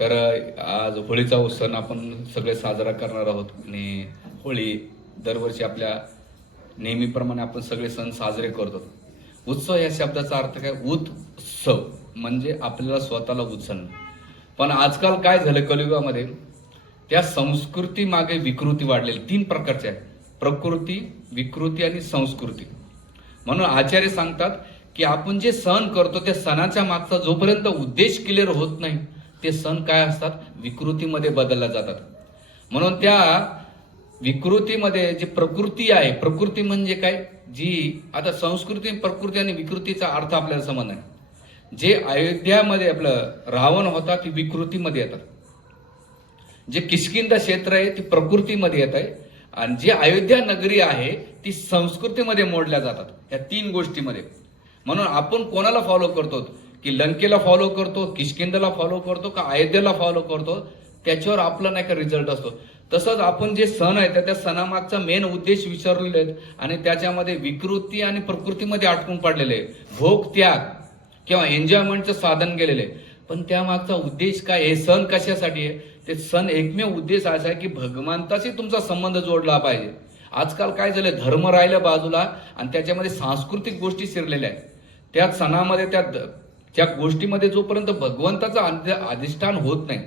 तर आज होळीचा सण आपण सगळे साजरा करणार आहोत आणि होळी दरवर्षी आपल्या नेहमीप्रमाणे आपण सगळे सण साजरे करतो. उत्सव या शब्दाचा अर्थ काय? उत्सव म्हणजे आपल्याला स्वतःला उचलणं. पण आजकाल काय झालं कलियुगामध्ये? त्या संस्कृती मागे विकृती वाढलेली. तीन प्रकारच्या आहेत. प्रकृती विकृती आणि संस्कृती. म्हणून आचार्य सांगतात की आपण जे सण करतो त्या सणाच्या मागचा जोपर्यंत उद्देश क्लिअर होत नाही ते सण काय असतात? विकृतीमध्ये बदलल्या जातात. म्हणून त्या विकृतीमध्ये जी प्रकृती आहे प्रकृती म्हणजे काय? जी आता संस्कृती प्रकृती आणि विकृतीचा अर्थ आपल्याला समज आहे. जे अयोध्यामध्ये आपलं रावण होता ती विकृतीमध्ये येतात. जे किशकिंदा क्षेत्र आहे ती प्रकृतीमध्ये येत आहे. आणि जी अयोध्या नगरी आहे ती संस्कृतीमध्ये मोडल्या जातात. या तीन गोष्टीमध्ये. म्हणून आपण कोणाला फॉलो करतो? की लंकेला फॉलो करतो किशकिंदला फॉलो करतो का अयोध्येला फॉलो करतो त्याच्यावर आपला नाही का रिझल्ट असतो. तसंच आपण जे सण आहे त्या- त्या सणामागचा मेन उद्देश विसरलेले आहेत आणि त्याच्यामध्ये विकृती आणि प्रकृतीमध्ये अटकून पडलेले आहे भोग त्याग किंवा एन्जॉयमेंटचं साधन गेलेलं आहे पण त्यामागचा उद्देश काय? आहे सण कशासाठी आहे? ते सण एकमेव उद्देश असा आहे की भगवंताशी तुमचा संबंध जोडला पाहिजे. आजकाल काय झालं धर्म राहिलं बाजूला आणि त्याच्यामध्ये सांस्कृतिक गोष्टी शिरलेल्या आहेत. त्या सणामध्ये त्या त्या गोष्टीमध्ये जोपर्यंत भगवंताचं अधिष्ठान होत नाही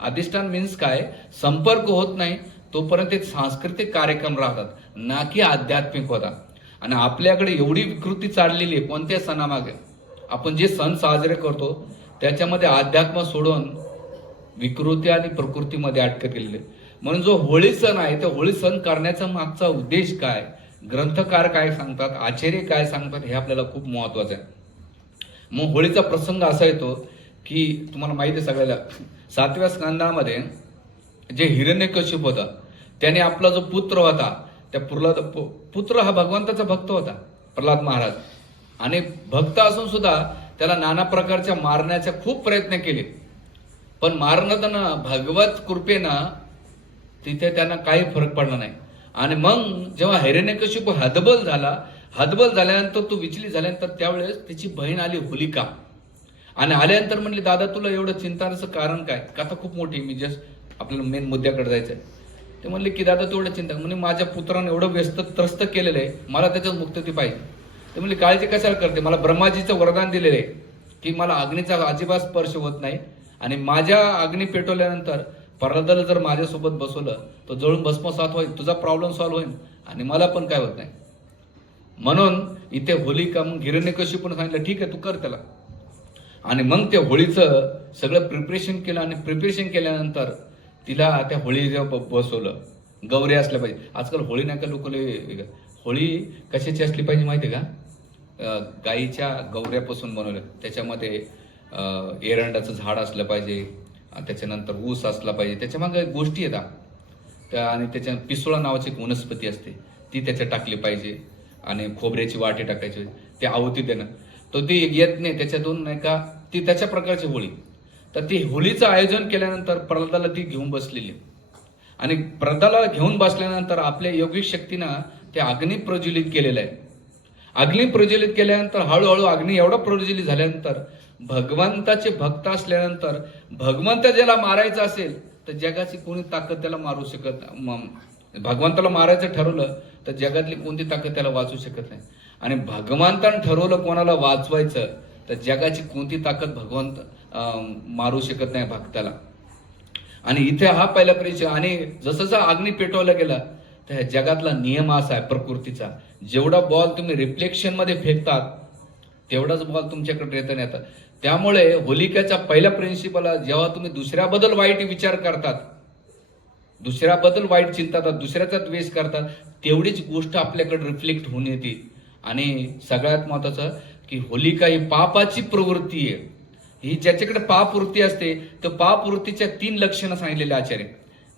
अधिष्ठान मीन्स काय? संपर्क होत नाही तोपर्यंत एक सांस्कृतिक कार्यक्रम राहतात ना की आध्यात्मिक होता आणि आपल्याकडे एवढी विकृती चाललेली आहे कोणत्या सणामागे? आपण जे सण साजरे करतो त्याच्यामध्ये अध्यात्म सोडून विकृती आणि प्रकृतीमध्ये अटक केलेले म्हणून जो होळी सण आहे त्या होळी सण करण्याचा मागचा उद्देश काय? ग्रंथकार काय सांगतात? आचार्य काय सांगतात? हे आपल्याला खूप महत्वाचं आहे. मग होळीचा प्रसंग असा येतो की तुम्हाला माहिती आहे सगळ्याला सातव्या स्कंदामध्ये जे हिरण्यकश्यप होता त्याने आपला जो पुत्र होता त्या प्रल्हाद पु- पुत्र हा भगवंताचा भक्त होता प्रल्हाद महाराज. आणि भक्त असून सुद्धा त्याला नाना प्रकारच्या मारण्याचा खूप प्रयत्न केले. पण मारण्यात भगवत कृपेनं तिथे त्यांना काही फरक पडला नाही. आणि मग जेव्हा हिरण्यकशिप हदबल झाला हदबल झाल्यानंतर तो विचलित झाल्यानंतर त्यावेळेस त्याची बहीण आली होलिका. आणि आल्यानंतर म्हणली दादा तुला एवढं चिंताचं कारण काय? कथा खूप मोठी मी जस्ट आपल्याला मेन मुद्द्याकडे जायचंय. ते म्हणले की दादा तू एवढं चिंता. म्हणजे माझ्या पुत्रानं एवढं व्यस्त त्रस्त केलेलं आहे. मला त्याच्यात मुक्तती पाहिजे. ते म्हणले काळजी कशाला करते? मला ब्रह्माजीचं वरदान दिलेलं आहे की मला अग्नीचा अजिबात स्पर्श होत नाही. आणि माझ्या अग्नी पेटवल्यानंतर परदाला जर माझ्यासोबत बसवलं तर जळून भस्मसात होईल. तुझा प्रॉब्लेम सॉल्व्ह होईल. आणि मला पण काय होत नाही. म्हणून इथे होलिका मग हिरण्यकशी पण सांगितलं ठीक आहे तू कर त्याला. आणि मग त्या होळीचं सगळं प्रिपरेशन केलं आणि प्रिपरेशन केल्यानंतर तिला त्या होळी जेव्हा बसवलं गौरी असल्या पाहिजे. आजकाल होळी नाही का लोक होळी कशाची असली पाहिजे माहिती आहे का? गाईच्या गौऱ्यापासून बनवलं. त्याच्यामध्ये एरंडाचं झाड असलं पाहिजे त्याच्यानंतर ऊस असला पाहिजे. त्याच्यामागे गोष्टी येतात त्या आणि त्याच्या पिसोळा नावाची एक वनस्पती असते. ती त्याच्यात टाकली पाहिजे. आणि खोबऱ्याची वाटी टाकायची ते आहुती देणं. तो ती येत नाही त्याच्यातून नाही का ती त्याच्या प्रकारची होळी. तर ती होळीचं आयोजन केल्यानंतर प्रल्हादाला ती घेऊन बसलेली. आणि प्रल्हादाला घेऊन बसल्यानंतर आपल्या योगिक शक्तीनं ते अग्नी प्रज्वलित केलेलं आहे. अग्नी प्रज्वलित केल्यानंतर हळूहळू अग्नी एवढा प्रज्वलित झाल्यानंतर भगवंताचे भक्त असल्यानंतर भगवंत ज्याला मारायचं असेल तर जगाची कोणी ताकद त्याला मारू शकत भगवंताला मारायचं ठरवलं तर जगातली कोणती ताकद त्याला वाचू शकत नाही. आणि भगवंतानं ठरवलं कोणाला वाचवायचं तर जगाची कोणती ताकद भगवंत मारू शकत नाही भक्ताला. आणि इथे हा पहिला परिचय आणि जसं जसं अग्नी पेटवला गेला तर ह्या जगातला नियम असा आहे प्रकृतीचा. जेवढा बॉल तुम्ही रिफ्लेक्शनमध्ये फेकतात तेवढाच बॉल तुमच्याकडे रिटर्न येतात त्यामुळे होलिकाच्या पहिल्या प्रिन्सिपल जेव्हा तुम्ही दुसऱ्याबद्दल वाईट विचार करतात दुसऱ्याबद्दल वाईट चिंता दुसऱ्याचा द्वेष करतात तेवढीच गोष्ट आपल्याकडे रिफ्लेक्ट होऊन येते. आणि सगळ्यात महत्वाचं की होलिका ही पापाची प्रवृत्ती आहे. ही ज्याच्याकडे पाप वृत्ती असते तर पाप वृत्तीच्या तीन लक्षणं सांगितलेले आचार्य.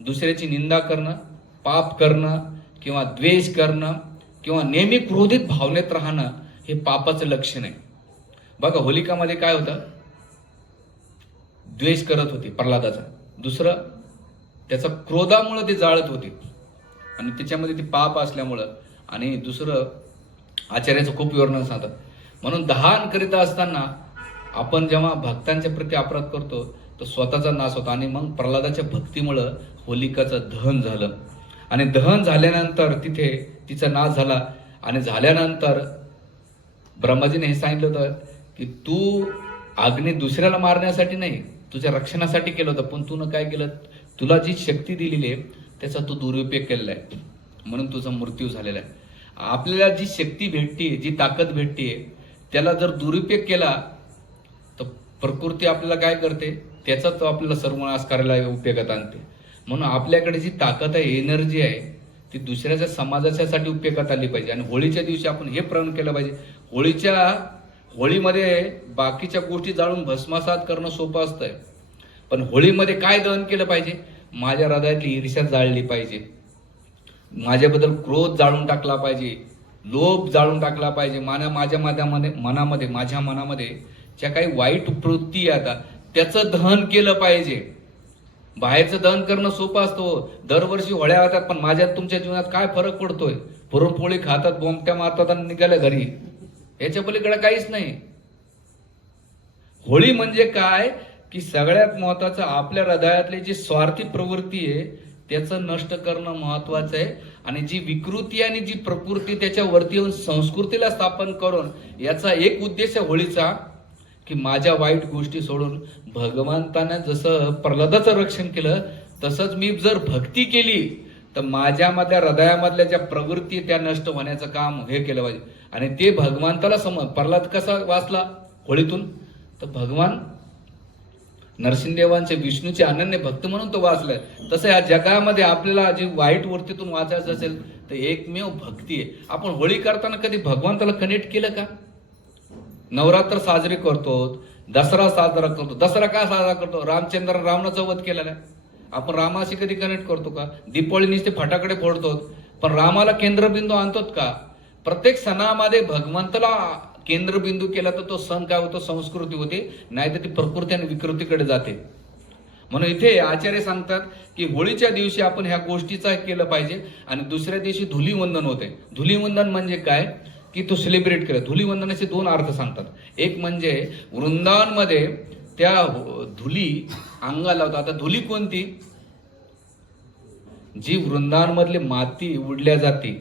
दुसऱ्याची निंदा करणं पाप करणं किंवा द्वेष करणं किंवा नेहमी क्रोधित भावनेत राहणं हे पापाचं लक्षण आहे. बघा होलिकामध्ये काय होतं? द्वेष करत होती प्रल्हादाचा. दुसरं त्याचा क्रोधामुळं ते जाळत होते. आणि त्याच्यामध्ये ते पाप असल्यामुळं आणि दुसरं आचार्याचं खूप वर्णन सांगतात. म्हणून दहान करीता असताना आपण जेव्हा भक्तांच्या प्रती अपराध करतो तर स्वतःचा नाश होता आणि मग प्रल्हादाच्या भक्तीमुळं होलिकाचं दहन झालं. आणि दहन झाल्यानंतर तिथे तिचा नाश झाला आणि झाल्यानंतर ब्रह्माजीने हे सांगितलं होतं की तू अग्नी दुसऱ्याला मारण्यासाठी नाही तुझ्या रक्षणासाठी केलं होतं पण तू काय केलं? तुला जी शक्ती दिलेली आहे त्याचा तू दुरुपयोग केलेला आहे. म्हणून तुझा मृत्यू झालेला आहे. आपल्याला जी शक्ती भेटते जी ताकद भेटते त्याला जर दुरुपयोग केला तर प्रकृती आपल्याला काय करते? त्याचा तो आपल्याला सर्वनाश करायला उपयोगात आणते. म्हणून आपल्याकडे जी ताकद आहे एनर्जी आहे ती दुसऱ्याच्या समाजाच्यासाठी उपयोगात आली पाहिजे. आणि होळीच्या दिवशी आपण हे प्रण केलं पाहिजे. होळीच्या होळीमध्ये बाकीच्या गोष्टी जाळून भस्मासात करणं सोपं असतंय. पण होळीमध्ये काय दहन केलं पाहिजे? माझ्या हृदयातली ईर्ष्या जाळली पाहिजे. माझ्याबद्दल क्रोध जाळून टाकला पाहिजे. लोभ जाळून टाकला पाहिजे. माना माझ्या मनामध्ये मनामध्ये माझ्या मनामध्ये ज्या काही वाईट वृत्ती आहे आता त्याचं दहन केलं पाहिजे. बाहेरचं दहन करणं सोपं असतो हो. दरवर्षी होळ्या होतात पण माझ्या तुमच्या जीवनात काय फरक पडतोय? पुरणपोळी खातात बोमट्या मारतात आणि निघाल्या घरी. याच्या पलीकडे काहीच नाही. होळी म्हणजे काय? की सगळ्यात महत्वाचं आपल्या हृदयातली जी स्वार्थी प्रवृत्ती आहे त्याचं नष्ट करणं महत्वाचं आहे. आणि जी विकृती आणि जी प्रकृती त्याच्यावरती येऊन संस्कृतीला स्थापन करून याचा एक उद्देश आहे होळीचा की माझ्या वाईट गोष्टी सोडून भगवंतानं जसं प्रल्हादाचं रक्षण केलं तसंच मी जर भक्ती केली तर माझ्यामधल्या हृदयामधल्या ज्या प्रवृत्ती त्या नष्ट होण्याचं काम हे केलं पाहिजे. आणि ते भगवंताला समज प्रल्हाद कसा वाचला होळीतून? तर भगवान नरसिंहदेवांचे विष्णूचे अनन्य भक्त म्हणून तो वाचलाय. तसं या जगामध्ये आपल्याला जी वाईट वृत्तीतून वाचायचं असेल तर एकमेव भक्ती आहे. आपण होळी करताना कधी भगवंताला कनेक्ट केलं का? नवरात्र साजरी करतो दसरा साजरा करतो. दसरा का साजरा करतो? रामचंद्र रावणाचा वध केलेला आहे. आपण रामाशी कधी कनेक्ट करतो का? दीपावली नुसते फटाकडे फोडतो. पण रामाला केंद्रबिंदू आणतो का? प्रत्येक सणामध्ये भगवंताला केंद्रबिंदू केला तर तो सण काय होतो? संस्कृती होते. नाही तर ती प्रकृती आणि विकृतीकडे जाते. म्हणून इथे आचार्य सांगतात की होळीच्या दिवशी आपण ह्या गोष्टीचा केलं पाहिजे आणि दुसऱ्या दिवशी धुलीवंदन होते. धुलीवंदन म्हणजे काय? की तो सेलिब्रेट केलं. धुलीवंदनाचे दोन अर्थ सांगतात. एक म्हणजे वृंदावनमध्ये त्या धुली अंगाला होता आता धुली कोणती? जी वृंदावनमधली माती उडल्या जाते.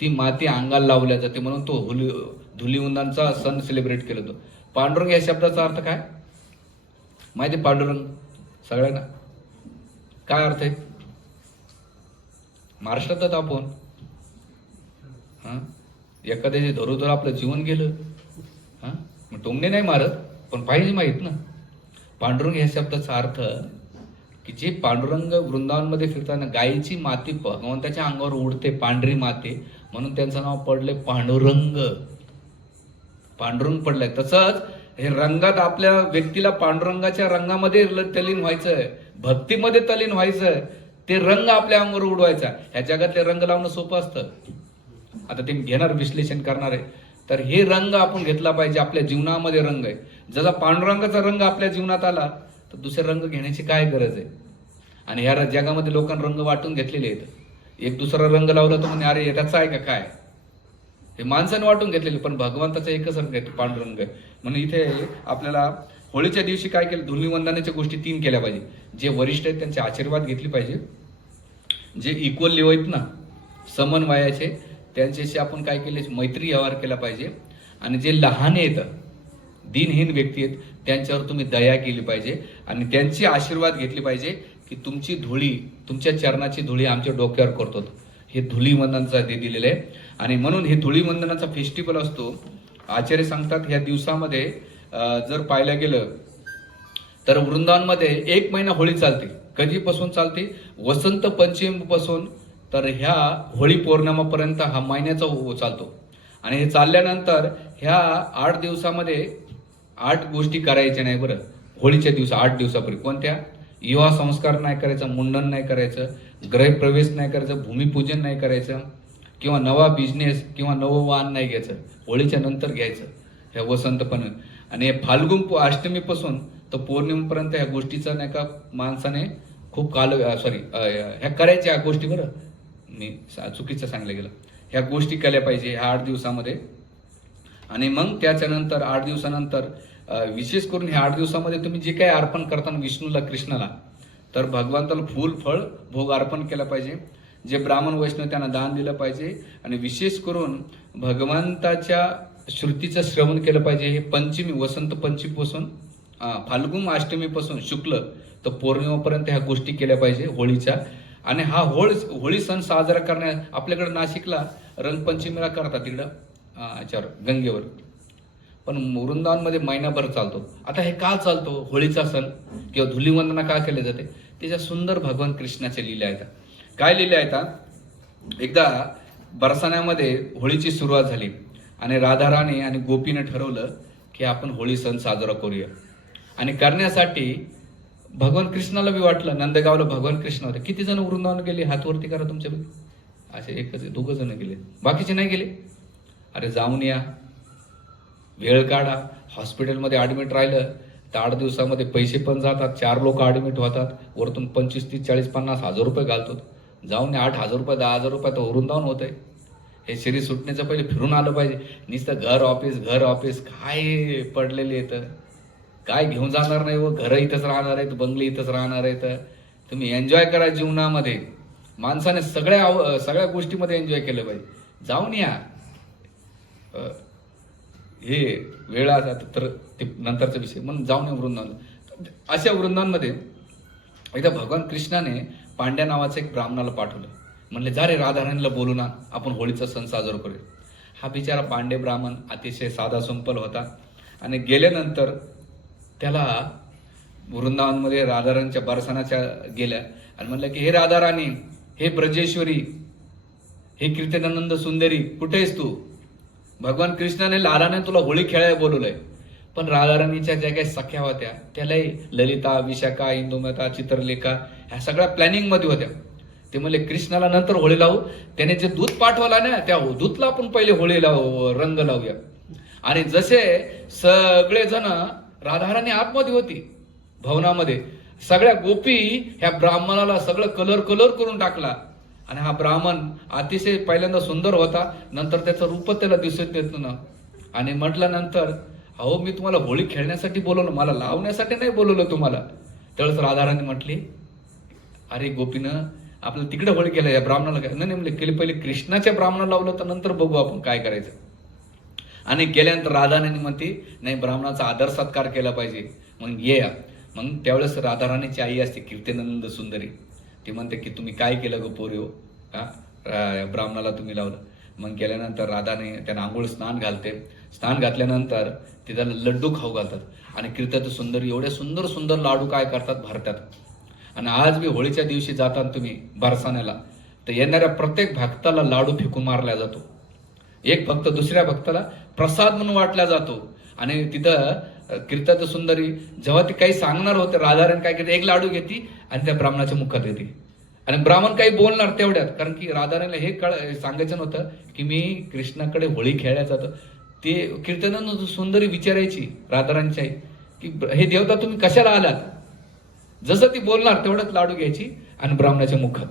ती माती अंगाला लावल्या जाते. म्हणून तो होली धुलीवंदनचा सण सेलिब्रेट केला होतं. पांडुरंग या शब्दाचा अर्थ काय? माहिती पांडुरंग? सगळ्यांना? काय अर्थ आहे? महाराष्ट्रातच आपण हां एखाद्याचे धरोधर आपलं जीवन गेलं. हां मग टोमणे नाही मारत पण पाहिजे माहीत ना. पांडुरंग या शब्दाचा अर्थ की जे पांडुरंग वृंदावनमध्ये फिरताना गायीची माती भगवंताच्या अंगावर उडते पांढरी माती म्हणून त्यांचं नाव पडले पांडुरंग. पांडुरंग पडलाय. तसंच हे रंगात आपल्या व्यक्तीला पांडुरंगाच्या रंगामध्ये ल- तलीन आहे भक्तीमध्ये तलीन व्हायचं ते रंग आपल्या अंगावर उडवायचा. ह्या जगातले रंग लावणं सोपं असतं. आता ते घेणार विश्लेषण करणार आहे. तर हे रंग आपण घेतला पाहिजे. आपल्या जीवनामध्ये रंग आहे. जसा पांडुरंगाचा रंग आपल्या जीवनात आला तर दुसरे रंग घेण्याची काय गरज आहे? आणि ह्या जगामध्ये लोकांना रंग वाटून घेतलेले आहेत. एक दुसरा रंग लावला तर म्हणे अरे याचा आहे का काय? हे माणसाने वाटून घेतलेले पण भगवंताचं एकच रंग आहे पांडुरंग. आहे म्हणून इथे आपल्याला होळीच्या दिवशी काय केलं धुलीवंदनाच्या गोष्टी तीन केल्या पाहिजे. जे वरिष्ठ आहेत त्यांचे आशीर्वाद घेतले पाहिजे. जे इक्वल लेव आहेत ना समन्वयाचे त्यांच्याशी आपण काय केले मैत्री व्यवहार केला पाहिजे. आणि जे लहान आहेत दिनहीन व्यक्ती आहेत त्यांच्यावर तुम्ही दया केली पाहिजे. आणि त्यांची आशीर्वाद घेतली पाहिजे की तुमची धुळी तुमच्या चरणाची धुळी आमच्या डोक्यावर करतो हे धुलीवंदनाचा ते दिलेलं आहे. आणि म्हणून हे धुळीवंदनाचा फेस्टिवल असतो. आचार्य सांगतात ह्या दिवसामध्ये जर पाहायला गेलं तर वृंदावनमध्ये एक महिना होळी चालते. कधीपासून चालते? वसंत पंचमीपासून तर ह्या होळी पौर्णिमापर्यंत हा महिन्याचा हो- चालतो. आणि हे चालल्यानंतर ह्या आठ दिवसामध्ये आठ गोष्टी करायच्या नाही बरं. होळीच्या दिवसा आठ दिवसापूर्वी. कोणत्या? युवा संस्कार नाही करायचा मुंडन नाही करायचं ग्रहप्रवेश नाही करायचं भूमिपूजन नाही करायचं. किंवा नवा बिझनेस किंवा नवं वाहन नाही घ्यायचं. होळीच्या नंतर घ्यायचं. ह्या वसंतपण आणि हे फाल्गुन अष्टमीपासून तर पौर्णिमेपर्यंत ह्या गोष्टीचा नाही का माणसाने खूप काल सॉरी ह्या करायच्या ह्या गोष्टी बरं. मी सा- चुकीचं सांगलं गेलं. ह्या गोष्टी केल्या पाहिजे ह्या आठ दिवसामध्ये. आणि मग त्याच्यानंतर आठ दिवसानंतर विशेष करून ह्या आठ दिवसामध्ये तुम्ही जे काही अर्पण करताना विष्णूला कृष्णाला तर भगवंताला फूल फळ भोग अर्पण केला पाहिजे. जे ब्राह्मण वैष्णव त्यांना दान दिलं पाहिजे आणि विशेष करून भगवंताच्या श्रुतीचं श्रवण केलं पाहिजे. हे पंचमी वसंत पंचमीपासून फाल्गुन अष्टमीपासून शुक्ल तर पौर्णिमापर्यंत ह्या गोष्टी केल्या पाहिजे होळीच्या. आणि हा होळ होळी सण साजरा करण्या आपल्याकडे नाशिकला रंगपंचमीला करतात तिकडं याच्यावर गंगेवर. पण वृंदावनमध्ये महिनाभर चालतो. आता हे का चालतो? होळीचा सण किंवा धुलीवंदना का केले जाते? त्याच्या सुंदर भगवान कृष्णाच्या लीला आहेत. काय लीला आहेत एकदा बरसाण्यामध्ये होळीची सुरुवात झाली आणि राधाराणी आणि गोपीने ठरवलं की आपण होळी सण साजरा करूया. आणि करण्यासाठी भगवान कृष्णाला बी वाटलं नंदगावला भगवान कृष्ण होते. किती जण वृंदावन गेले? हातवरती करा तुमच्या असे एकच दोघं जण गेले. बाकीचे नाही गेले? अरे जाऊन या. वेळ काढा. हॉस्पिटलमध्ये ॲडमिट राहिलं. तर आठ दिवसामध्ये पैसे पण जातात. चार लोक ॲडमिट होतात. वरतून पंचवीस तीस चाळीस पन्नास हजार रुपये घालतो जाऊन या आठ हजार रुपये दहा हजार रुपये तर वरून होत आहे हे शरीर सुटण्याचं पहिले फिरून आलं पाहिजे. नुसतं घर ऑफिस घर ऑफिस काय पडलेले तर काय घेऊन जाणार नाही व? घरं इथंच राहणार आहेत बंगले इथंच राहणार आहेत. तुम्ही एन्जॉय करा जीवनामध्ये. माणसाने सगळ्या आव- सगळ्या गोष्टीमध्ये एन्जॉय केलं पाहिजे. जाऊन या. हे वेळ आता तर ते नंतरचा विषय. म्हणून जाऊन या वृंदावन. अशा वृंदावनमध्ये एकदा भगवान कृष्णाने पांड्या नावाचं एक ब्राह्मणाला पाठवलं. म्हणले जा रे राधाराणीला बोलू ना आपण होळीचा सण साजरा करूया. हा बिचारा पांडे ब्राह्मण अतिशय साधा संपल होता. आणि गेल्यानंतर त्याला वृंदावनमध्ये राधाराणीच्या बरसानाच्या गेल्या. आणि म्हणलं की हे राधाराणी हे ब्रजेश्वरी हे कीर्तनानंद सुंदरी कुठे आहेस तू? भगवान कृष्णाने लालाने तुला होळी खेळायला बोलवलंय. पण राधाराणीच्या ज्या काही सख्या होत्या त्यालाही ललिता विशाखा इंदुमता चित्रलेखा ह्या सगळ्या प्लॅनिंगमध्ये होत्या. ते म्हणले कृष्णाला नंतर होळी लावू. त्याने जे दूध पाठवला ना त्या दूधला आपण पहिले होळी लावू रंग लावूया. आणि जसे सगळेजण राधाराणी आतमध्ये होती भवनामध्ये सगळ्या गोपी ह्या ब्राह्मणाला सगळं कलर कलर करून टाकला. आणि हा ब्राह्मण अतिशय पहिल्यांदा सुंदर होता नंतर त्याचं रूप त्याला दिसत येत ना आणि म्हटल्यानंतर अहो मी तुम्हाला होळी खेळण्यासाठी बोलवलं मला लावण्यासाठी नाही बोलवलं तुम्हाला. त्यावेळेस राधाराणी म्हटली अरे गोपीनं आपलं तिकडे वळ केलं या ब्राह्मणाला काय? नाही म्हणजे केले पहिले कृष्णाच्या ब्राह्मणाला लावलं तर नंतर बघू आपण काय करायचं. आणि केल्यानंतर राधाराणी म्हणते नाही ब्राह्मणाचा आदर सत्कार केला पाहिजे. मग ये या. मग त्यावेळेस राधाराणीची आई असते कीर्तनानंद सुंदरी. ती म्हणते की तुम्ही काय केलं ग पोरी हो? हा ब्राह्मणाला तुम्ही लावलं. मग केल्यानंतर राधाने त्यांना आंघोळ स्नान घालते. स्नान घातल्यानंतर ते त्याला लड्डू खाऊ घालतात. आणि कीर्तन सुंदर एवढे सुंदर सुंदर लाडू काय करतात? भारतात. आणि आज मी होळीच्या दिवशी जाताना तुम्ही बरसाण्याला तर येणाऱ्या प्रत्येक भक्ताला लाडू फेकून मारला जातो. एक भक्त दुसऱ्या भक्ताला प्रसाद म्हणून वाटला जातो. आणि तिथं अ, कीर्तन सुंदरी जेव्हा ती काही सांगणार होते राधाराणी काय करते एक लाडू घेते आणि त्या ब्राह्मणाच्या मुखात येते. आणि ब्राह्मण काही बोलणार तेवढ्यात कारण की राधाराणीला हे कळ सांगायचं नव्हतं की मी कृष्णाकडे होळी खेळायला जातो. ते कीर्तनानं सुंदरी विचारायची राधाराणीची की हे देवता तुम्ही कशाला आलात? जसं ती बोलणार तेवढंच लाडू घ्यायची आणि ब्राह्मणाच्या मुखात.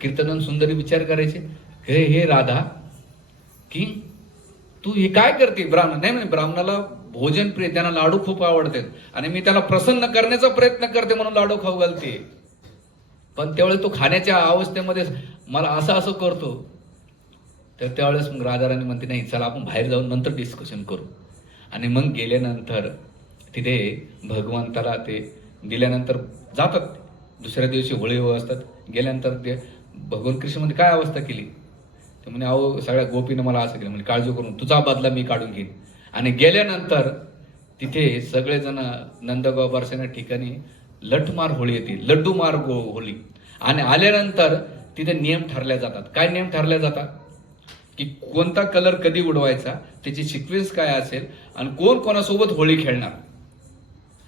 कीर्तनन सुंदरी विचार करायचे. हे हे राधा की तू हे काय करते? ब्राह्मण नाही नाही ब्राह्मणाला भोजन प्रिय त्यांना लाडू खूप आवडतात. आणि मी त्याला प्रसन्न करण्याचा प्रयत्न करते म्हणून लाडू खाऊ घालते. पण त्यावेळेस तो खाण्याच्या अवस्थेमध्ये मला असं असं करतो. तर त्यावेळेस मग राधाराणी म्हणते नाही चला आपण बाहेर जाऊन नंतर डिस्कशन करू. आणि मग गेल्यानंतर तिथे भगवंताला ते दिल्यानंतर जातात. दुसऱ्या दिवशी होळी असतात. गेल्यानंतर ते भगवान कृष्ण काय अवस्था केली? ते म्हणे अहो सगळ्या गोपीनं मला असं केलं. म्हणजे काळजी करून तुझा बदला मी काढून घेईन. आणि गेल्यानंतर तिथे सगळेजण नंदगाव बरसाण्या ठिकाणी लठमार होळी येते. लड्डू मार गो होळी. आणि आल्यानंतर तिथे नियम ठरल्या जातात. काय नियम ठरल्या जातात? की कोणता कलर कधी उडवायचा त्याची सिक्वेन्स काय असेल आणि कोण कोणासोबत होळी खेळणार?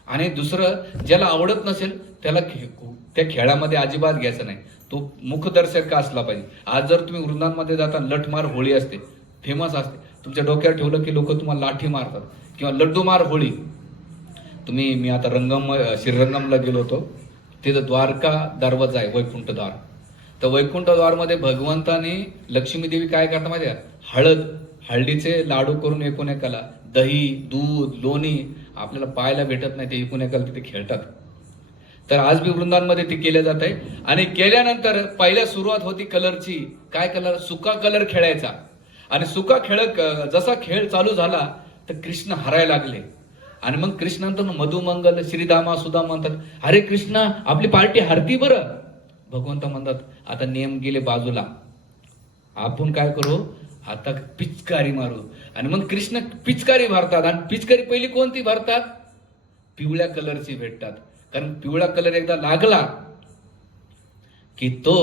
आणि दुसरं ज्याला आवडत नसेल त्याला खे- त्या खेळामध्ये अजिबात घ्यायचं नाही. तो मुखदर्शक का असला पाहिजे? आज जर तुम्ही वृंदांमध्ये जाता लठमार होळी असते फेमस असते. तुमच्या डोक्यावर ठेवलं की लोक तुम्हाला लाठी मारतात किंवा लड्डू मार होळी. तुम्ही मी आता रंगम श्रीरंगमला गेलो होतो. तिथं द्वारका दरवाजा आहे वैकुंठ द्वार. तर वैकुंठ द्वारमध्ये भगवंताने लक्ष्मी देवी काय करता माहिती हळद हळदीचे लाडू करून एकूण एकाला दही दूध लोणी आपल्याला पाहायला भेटत नाही ते इकून एकाला तिथे खेळतात. तर आज बी वृंदांमध्ये ते केलं जात आहे. आणि केल्यानंतर पहिल्या सुरुवात होती कलरची. काय कलर? सुका कलर खेळायचा. आणि सुका खेळ जसा खेळ चालू झाला तर कृष्ण हरायला लागले. आणि मग कृष्णानंतर मधुमंगल श्रीदामा सुधा म्हणतात अरे कृष्णा आपली पार्टी हरती बरं. भगवंत म्हणतात आता नियम गेले बाजूला. आपण काय करू? आता पिचकारी मारू. आणि मग कृष्ण पिचकारी भरतात. आणि पिचकारी पहिली कोणती भरतात? पिवळ्या कलरची भेटतात. कारण पिवळा कलर एकदा लागला की तो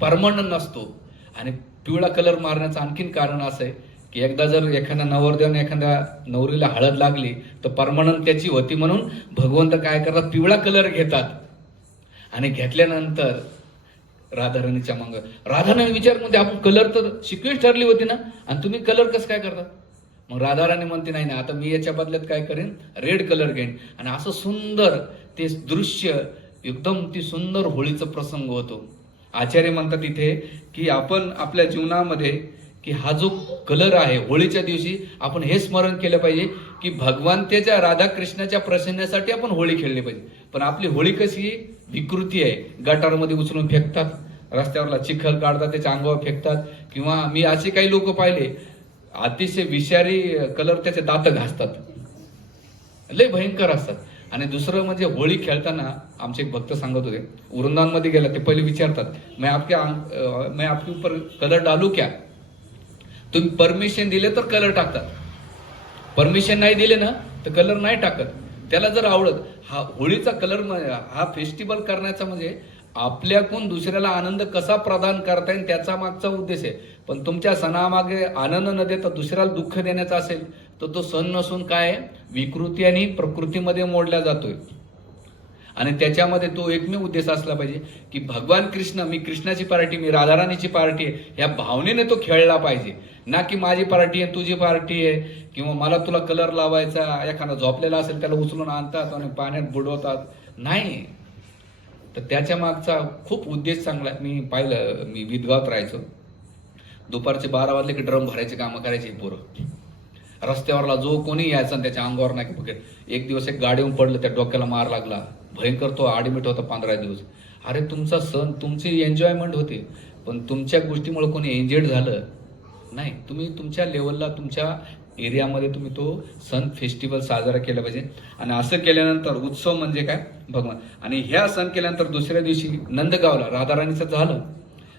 परमनंट नसतो. आणि पिवळा कलर मारण्याचं आणखीन कारण असं आहे की एकदा जर एखाद्या नवरदेवाने एखाद्या नवरीला हळद लागली तर परमनंट त्याची होती म्हणून भगवंत काय करतात? पिवळा कलर घेतात. आणि घेतल्यानंतर राधाराणीच्या मग. राधाराणी विचारमध्ये आपण कलर तर शिकवीच ठरली होती ना? आणि तुम्ही कलर कसं काय करता? मग राधाराणी म्हणते नाही ना आता मी याच्या बदल्यात काय करेन? रेड कलर घेईन. आणि असं सुंदर ते दृश्य एकदम ती सुंदर होळीचा प्रसंग होतो. आचार्य म्हणतात इथे की आपण आपल्या जीवनामध्ये की हा जो कलर आहे होळीच्या दिवशी आपण हे स्मरण केलं पाहिजे की भगवंतेच्या राधाकृष्णाच्या प्रसन्नासाठी आपण होळी खेळली पाहिजे. पण आपली होळी कशी विकृती आहे. गटारमध्ये उचलून फेकतात. रस्त्यावरला चिखल काढतात त्याच्या अंगावर फेकतात. किंवा मी असे काही लोक पाहिले अतिशय विषारी कलर त्याचे दात घासतात. लय भयंकर असतात. आणि दुसरं म्हणजे होळी खेळताना आमचे एक भक्त सांगत होते वृंदांमध्ये गेला ते पहिले विचारतात मैं आपके मैं आपके ऊपर कलर डालू क्या? तुम्ही परमिशन दिले तर कलर टाकतात. परमिशन नाही दिले ना तर कलर नाही टाकत. त्याला जर आवडत हा होळीचा कलर हा फेस्टिवल करण्याचा म्हणजे आपल्याकडून दुसऱ्याला आनंद कसा प्रदान करता येईल त्याचा मागचा उद्देश आहे पण तुमच्या सणामागे आनंद न देता दुसऱ्याला दुःख देण्याचा असेल तर तो सण नसून काय आहे? विकृती आणि प्रकृतीमध्ये मोडला जातोय आणि त्याच्यामध्ये तो एकमेव उद्देश असला पाहिजे की भगवान कृष्ण मी कृष्णाची पार्टी मी राधाराणीची पार्टी आहे या भावनेने तो खेळला पाहिजे. ना की माझी पार्टी आहे तुझी पार्टी आहे किंवा मला तुला कलर लावायचा एखादा झोपलेला असेल त्याला उचलून आणतात आणि पाण्यात बुडवतात. नाही. तर त्याच्या मागचा खूप उद्देश चांगला मी पाहिलं मी विधवात राहायचो. दुपारचे बारा वाजले की ड्रम भरायचे कामं करायची पोरं. रस्त्यावरला जो कोणी यायचा त्याच्या अंगावर नाही एक दिवस एक गाडीहून पडलं त्या डोक्याला मार लागला. भयंकर तो आडमिट होता पंधरा दिवस. अरे तुमचा सण तुमची एन्जॉयमेंट होते. पण तुमच्या गोष्टीमुळे कोणी एंजेड झालं? नाही. तुम्ही तुमच्या लेवलला तुमच्या एरियामध्ये तुम्ही तो सण फेस्टिवल साजरा केला पाहिजे. आणि असं केल्यानंतर उत्सव म्हणजे काय? भगवान. आणि ह्या सण केल्यानंतर दुसऱ्या दिवशी नंदगावला राधाराणीचं झालं.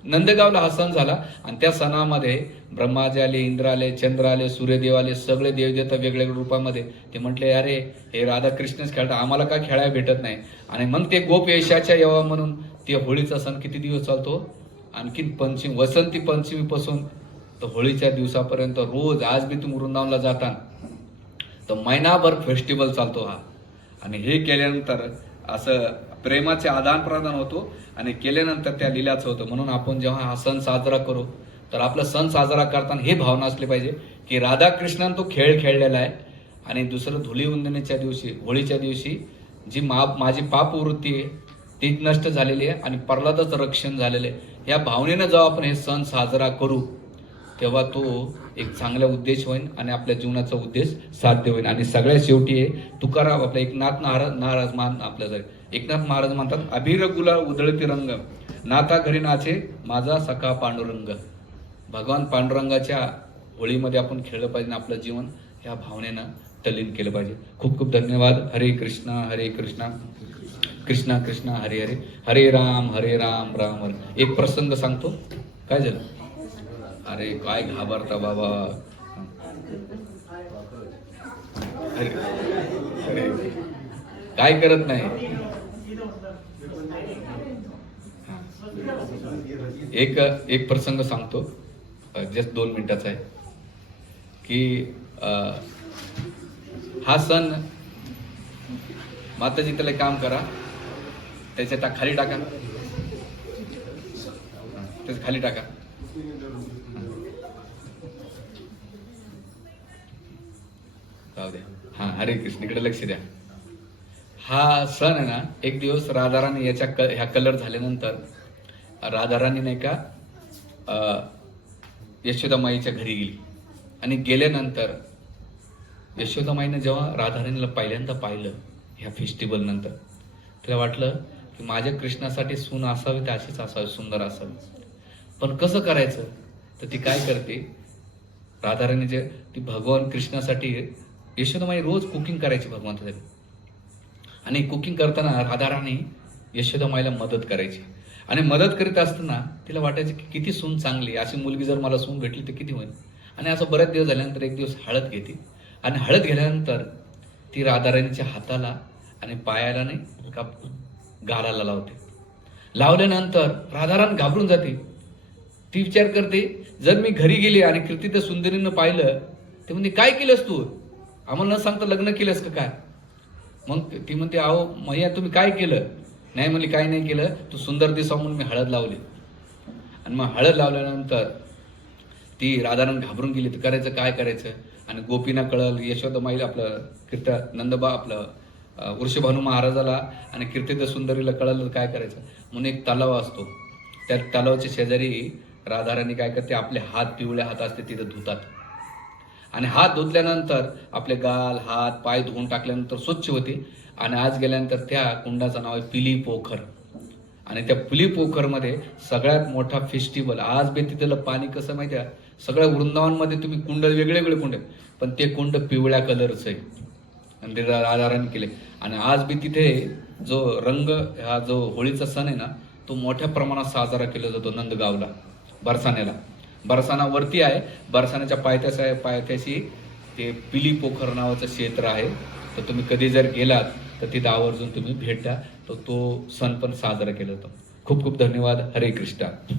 नंदगावला हा सण झाला. आणि त्या सणामध्ये ब्रह्माजी आले इंद्र आले चंद्र आले सूर्यदेव आले सगळे देवदेवता वेगवेगळ्या रूपामध्ये. ते म्हटले अरे हे राधाकृष्णच खेळतात. आम्हाला का खेळायला भेटत नाही? आणि मग ते गोप यशाच्या येवा म्हणून ते होळीचा सण किती दिवस चालतो? आणखीन पंचमी वसंती पंचमीपासून तर होळीच्या दिवसापर्यंत रोज आज बी तुम्ही वृंदावनला जाता तर महिनाभर फेस्टिवल चालतो हा. आणि हे केल्यानंतर असं प्रेमाचे आदान प्रदान होतो. आणि केल्यानंतर त्या लिलाचं होतं. म्हणून आपण जेव्हा हा सण साजरा करू तर आपला सण साजरा करताना ही भावना असली पाहिजे की राधाकृष्णान तो खेळ खेळलेला आहे. आणि दुसरं धुलीवंदनेच्या दिवशी होळीच्या दिवशी जी मा माझी पापवृत्ती आहे ती नष्ट झालेली आहे आणि प्रल्हादाचं रक्षण झालेलं आहे. या भावनेनं जेव्हा आपण हे सण साजरा करू तेव्हा तो एक चांगला उद्देश होईल आणि आपल्या जीवनाचा उद्देश साध्य होईल आणि सगळ्यात शेवटी आहे तुकाराम आपल्या एकनाथ महाराज नाराज मान आपल्यासाठी एकनाथ महाराज म्हणतात अभिर गुलाल उधळती रंग नाथा घरी नाचे माझा सखा पांडुरंग. भगवान पांडुरंगाच्या होळीमध्ये आपण खेळलं पाहिजे आणि आपलं जीवन ह्या भावनेनं तल्लीन केलं पाहिजे. खूप खूप धन्यवाद. हरे कृष्णा हरे कृष्णा. कृष्णा कृष्णा हरे हरे. हरे राम हरे राम राम हरे. एक प्रसंग सांगतो. काय झालं? अरे काय घाबरता बाबा. अरे, काय करत नाही? एक एक प्रसंग सांगतो. जस्ट दोन मिनिटाचा आहे. की हा सण माताजी त्याला काम करा. त्याच्या टा खाली टाका. त्याच्याखाली टाका. जाऊ द्या. हा हरे कृष्ण. इकडे लक्ष द्या. हा सण आहे ना एक दिवस राधाराणी याच्या क ह्या कलर झाल्यानंतर राधाराणी नाही का यशोदामाईच्या घरी गेली. आणि गेल्यानंतर यशोदामाईनं जेव्हा राधाराणीला पहिल्यांदा पाहिलं ह्या फेस्टिवल नंतर तिला वाटलं की माझ्या कृष्णासाठी सून असावी तर अशीच असावी सुंदर असावी. पण कसं करायचं? तर ती काय करते? राधाराणीचे ती भगवान कृष्णासाठी यशोदामाई रोज कुकिंग करायची भगवंतासाठी. आणि कुकिंग करताना राधाराणी यशोदामाईला मदत करायची. आणि मदत करीत असताना तिला वाटायचं की किती सून चांगली अशी मुलगी जर मला सून भेटली तर किती होईल? आणि असं बरेच दिवस झाल्यानंतर एक दिवस हळद घेते. आणि हळद घेतल्यानंतर ती राधाराणीच्या हाताला आणि पायाला नाही का गालाला लावते. लावल्यानंतर राधाराण घाबरून जाते. ती विचार करते जर मी घरी गेले आणि कीर्ती त्या सुंदरीनं पाहिलं ते म्हणजे काय केलंस तू? आम्हाला न सांगता लग्न केलंस का काय? मग ती म्हणते अहो मैया तुम्ही काय केलं? नाही म्हणली काय नाही केलं. तू सुंदर दिसा म्हणून मी हळद लावली. आणि मग हळद लावल्यानंतर ती राधारण घाबरून गेली. तर करायचं काय करायचं? आणि गोपीना कळल यशोदमाईला आपलं कीर्त नंदबा आपलं वृषभानू महाराजाला आणि कीर्तिद सुंदरीला कळलं तर काय करायचं? म्हणून एक तलाव असतो. त्या तलावाच्या शेजारी राधाराणी काय करते? आपले हात पिवळे हात असते तिथं धुतात. आणि हात धुतल्यानंतर आपले गाल हात पाय धुवून टाकल्यानंतर स्वच्छ होते. आणि आज गेल्यानंतर त्या कुंडाचं नाव आहे पिली पोखर. आणि त्या पिली पोखरमध्ये सगळ्यात मोठा फेस्टिवल आज बे तिथलं पाणी कसं माहिती आहे? सगळ्या वृंदावनमध्ये तुम्ही कुंड वेगळे वेगळे कुंड आहेत. पण ते कुंड पिवळ्या कलरचं आहे. आणि ते राधारण केले. आणि आज बी तिथे जो रंग हा जो होळीचा सण आहे ना तो मोठ्या प्रमाणात साजरा केला जातो नंदगावला बरसाण्याला. बरसाना वरती आहे. बरसानाच्या पायथ्यास आहे पायथ्याशी ते पिली पोखर नावाचं क्षेत्र आहे. तर तुम्ही कधी जर गेलात तर तिथं आवर्जून तुम्ही भेट द्या. तर तो सण पण साजरा केला जातो. खूप खूप धन्यवाद. हरे कृष्णा.